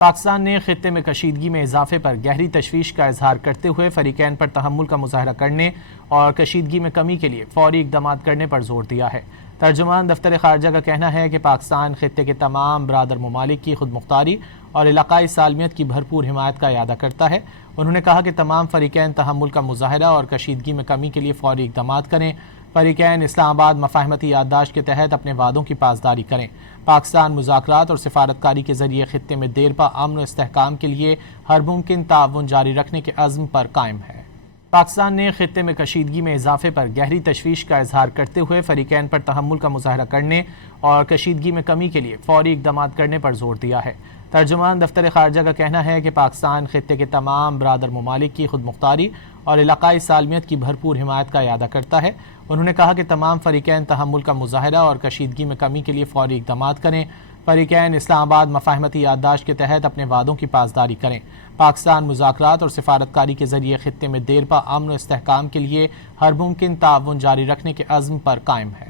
پاکستان نے خطے میں کشیدگی میں اضافے پر گہری تشویش کا اظہار کرتے ہوئے فریقین پر تحمل کا مظاہرہ کرنے اور کشیدگی میں کمی کے لیے فوری اقدامات کرنے پر زور دیا ہے۔ ترجمان دفتر خارجہ کا کہنا ہے کہ پاکستان خطے کے تمام برادر ممالک کی خود مختاری اور علاقائی سالمیت کی بھرپور حمایت کا اعادہ کرتا ہے۔ انہوں نے کہا کہ تمام فریقین تحمل کا مظاہرہ اور کشیدگی میں کمی کے لیے فوری اقدامات کریں۔ فریقین اسلام آباد مفاہمتی یادداشت کے تحت اپنے وعدوں کی پاسداری کریں۔ پاکستان مذاکرات اور سفارتکاری کے ذریعے خطے میں دیرپا امن و استحکام کے لیے ہر ممکن تعاون جاری رکھنے کے عزم پر قائم ہے۔ پاکستان نے خطے میں کشیدگی میں اضافے پر گہری تشویش کا اظہار کرتے ہوئے فریقین پر تحمل کا مظاہرہ کرنے اور کشیدگی میں کمی کے لیے فوری اقدامات کرنے پر زور دیا ہے۔ ترجمان دفتر خارجہ کا کہنا ہے کہ پاکستان خطے کے تمام برادر ممالک کی خود مختاری اور علاقائی سالمیت کی بھرپور حمایت کا اعادہ کرتا ہے۔ انہوں نے کہا کہ تمام فریقین تحمل کا مظاہرہ اور کشیدگی میں کمی کے لیے فوری اقدامات کریں۔ فریقین اسلام آباد مفاہمتی یادداشت کے تحت اپنے وعدوں کی پاسداری کریں۔ پاکستان مذاکرات اور سفارتکاری کے ذریعے خطے میں دیرپا امن و استحکام کے لیے ہر ممکن تعاون جاری رکھنے کے عزم پر قائم ہے۔